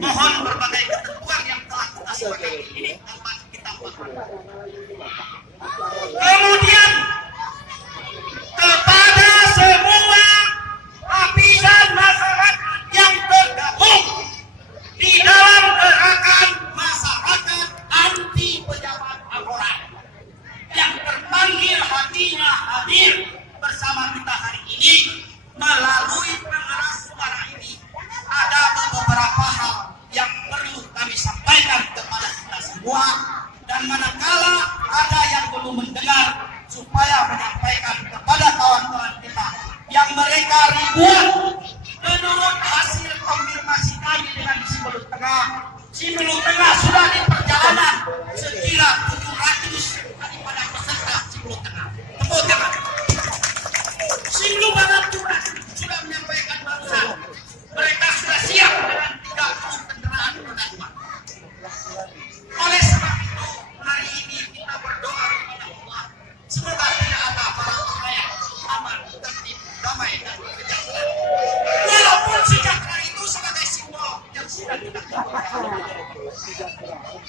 Mohon berbagai ketentuan yang telah kita sepakati ini dapat kita pahami. Kemudian kepada semua lapisan masyarakat yang tergabung di dalam gerakan masyarakat anti pejabat Ampora yang terpanggil hatinya hadir bersama kita hari ini melalui pengeras suara ini, ada beberapa hal yang perlu kami sampaikan kepada kita semua, dan manakala ada yang belum mendengar supaya menyampaikan kepada kawan-kawan kita yang mereka ribuan. Menurut hasil konfirmasi kami dengan Simeuleuh Tengah sudah di perjalanan sekira 700 daripada peserta Simeuleuh Tengah. Tepuk tangan. Simeuleuh Barat juga sudah menyampaikan barusan mereka sudah siap dengan 30 kendaraan roda 2. Oleh sebab itu hari ini kita berdoa kepada Allah semoga tidak ada para pengayat, aman, tertib, damai dan sejahtera. Walaupun sejahtera itu sebagai simbol yang sudah kita kembangkan.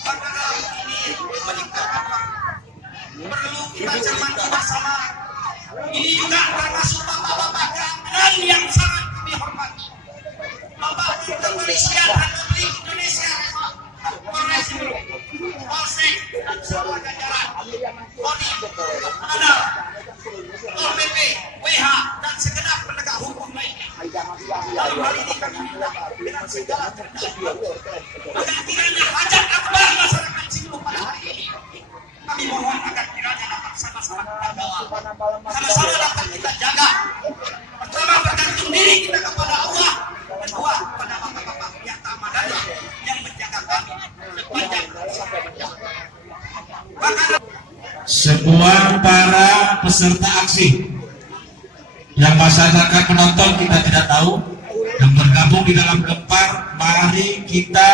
Karena ini meningkatkan perlu kita cermati bersama. Ini juga termasuk bapak-bapak dan yang sangat kami hormati. Bapak Kepolisian Republik Indonesia, Polres Simeuleuh, Polsek dan semua jajaran, Kodim, Ada, Pol PP, WH dan segenap penegak hukum lainnya. Dalam hal ini kami minta dengan segala terdakwa agar kiranya hajat akbar masyarakat Simeuleuh pada hari ini. Kami mohon agar kiranya dapat sama-sama kita kawal, sama-sama dapat kita jaga. Pertama bergantung diri kita kepada Allah, kedua kepada bapak-bapak yang tamadana yang menjaga kami sepanjang sampai berjalan. Semua para peserta aksi yang masyarakat penonton kita tidak tahu yang bergabung di dalam Gempar, mari kita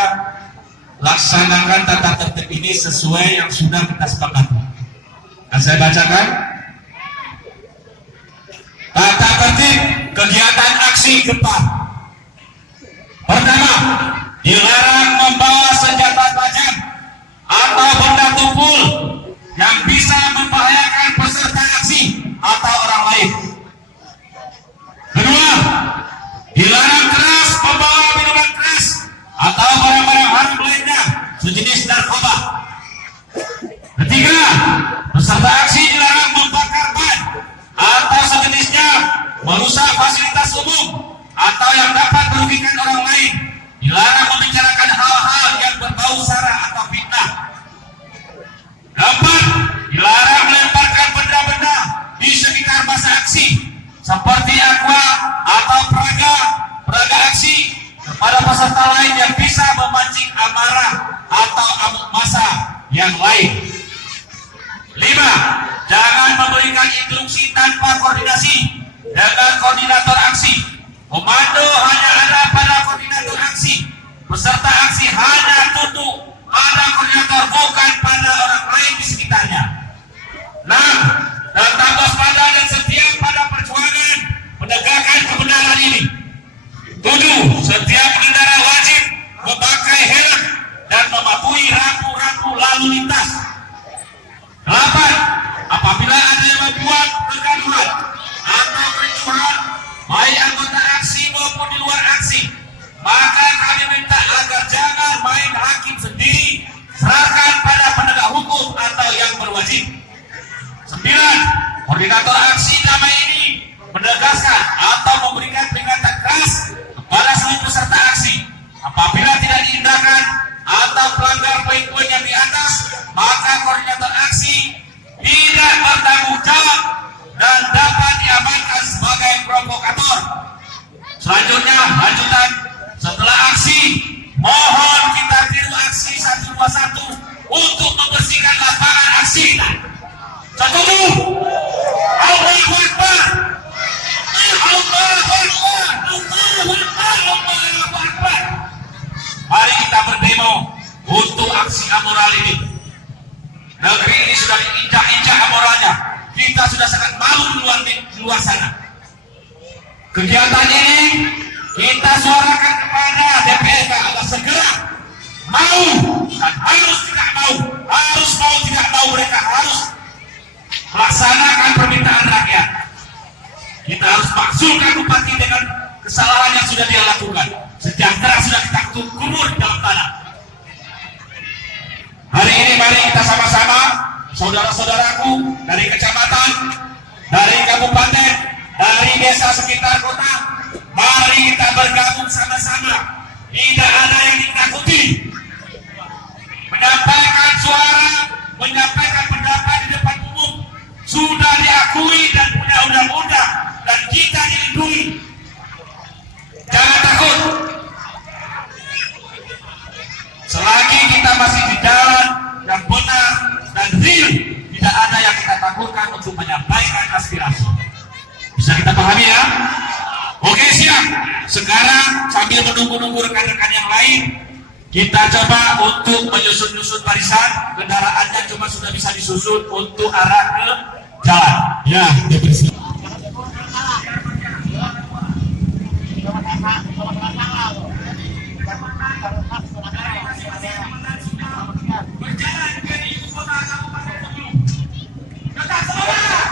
laksanakan tata tertib ini sesuai yang sudah kita sepakati. Dan saya bacakan tata tertib kegiatan aksi Gempar. Pertama, dilarang membawa senjata tajam atau benda tumpul yang bisa membahayakan peserta aksi atau orang lain. Kedua, dilarang keras membawa minuman keras atau barang-barang haram lainnya sejenis narkoba. Ketiga, peserta aksi dilarang membakar ban atau sejenisnya, merusak fasilitas umum atau yang dapat merugikan orang lain. Dilarang membicarakan hal-hal yang berbau sara atau fitnah. Keempat, dilarang melemparkan benda-benda di sekitar masa aksi seperti aqua atau peraga aksi kepada peserta lain yang bisa memancing amarah atau amuk massa yang lain. 5. Jangan memberikan instruksi tanpa koordinasi dengan koordinator aksi. Komando hanya ada pada koordinator aksi. Peserta aksi hanya tunduk pada koordinator, bukan pada orang lain di sekitarnya. 6. Tetap waspada dan setia pada perjuangan menegakkan kebenaran ini. 7. Setiap pengendara wajib memakai helm dan mematuhi rambu-rambu lalu lintas. 8. Apabila ada yang membuat kegaduhan atau kericuhan baik anggota aksi maupun di luar aksi, maka kami minta agar jangan main hakim sendiri, serahkan pada penegak hukum atau yang berwajib. 9. Koordinator aksi damai ini menegaskan atau memberikan peringatan keras kepada seluruh peserta aksi. Apabila tidak diindahkan atau pelanggar poin-poin yang di atas, maka koordinator aksi tidak bertanggung jawab dan dapat diamankan sebagai provokator. Selanjutnya, lanjutan setelah aksi, mohon kita tiru aksi 121 untuk membersihkan lapangan aksi. Setuju? Allahu Akbar. Allahu Akbar. Allahu Akbar. Mari kita berdemo untuk aksi amoral ini. Negeri ini sudah diinjak-injak amoralnya. Kita sudah sangat malu di luar sana. Kegiatan ini kita suarakan kepada DPRK agar segera dan harus tidak mau tidak mau mereka harus melaksanakan permintaan rakyat. Kita harus makzulkan bupati dengan kesalahan yang sudah dia lakukan. Sejahtera sudah kita kubur dalam tanah. Hari ini mari kita sama-sama, saudara-saudaraku dari kecamatan, dari kabupaten, dari desa sekitar kota, mari kita bergabung sama-sama. Tidak ada yang ditakuti. Menyampaikan suara, menyampaikan pendapat di depan umum sudah diakui dan punya undang-undang dan kita dilindungi. Jangan takut. Selagi kita masih di jalan yang benar dan real, tidak ada yang kita takutkan untuk menyampaikan aspirasi. Bisa kita pahami ya? Oke, siap. Sekarang sambil menunggu-nunggu rekan-rekan yang lain, kita coba untuk menyusun barisan. Kendaraannya cuma sudah bisa disusun untuk arah ke jalan. Ya, dipersiapkan. Berjalan ke ibu kota Kabupaten Bengkulu. Tetap semangat.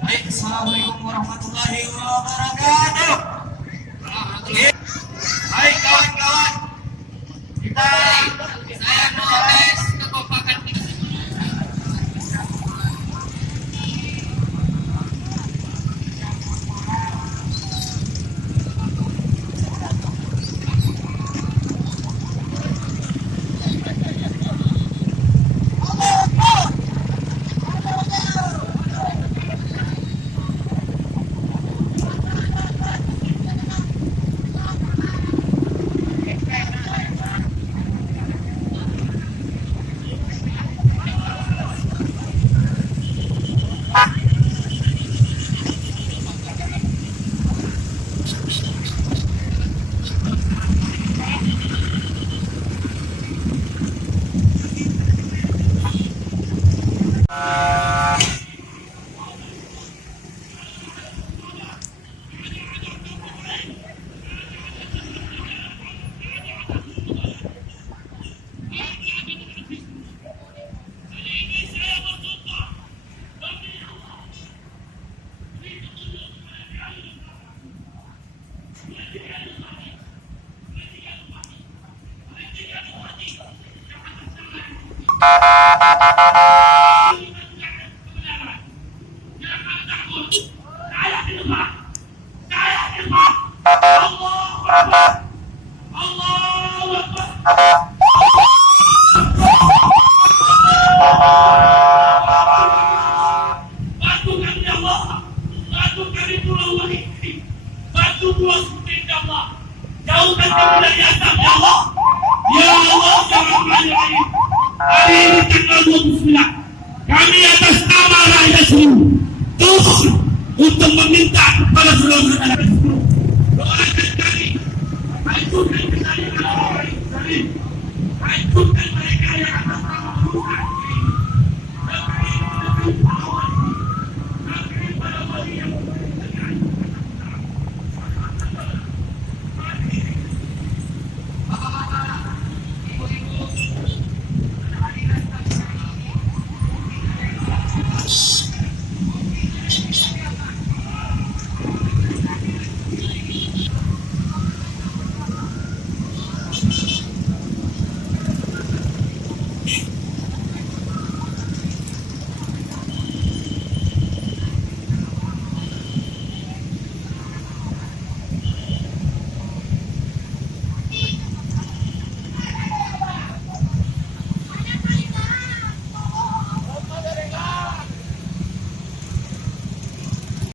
Baik, assalamualaikum warahmatullahi wabarakatuh. Baik kawan-kawan, saya protes kekompakan kita. Jauhkan kami dari asap, ya Allah. Ya Allah, hari ini tanggal 29, kami atas nama rakyat seluruh turun untuk meminta kepada seluruh rakyat seluruh doakan kami, hancurkan kita yang orang-orang Islam, hancurkan mereka yang atas nama merusak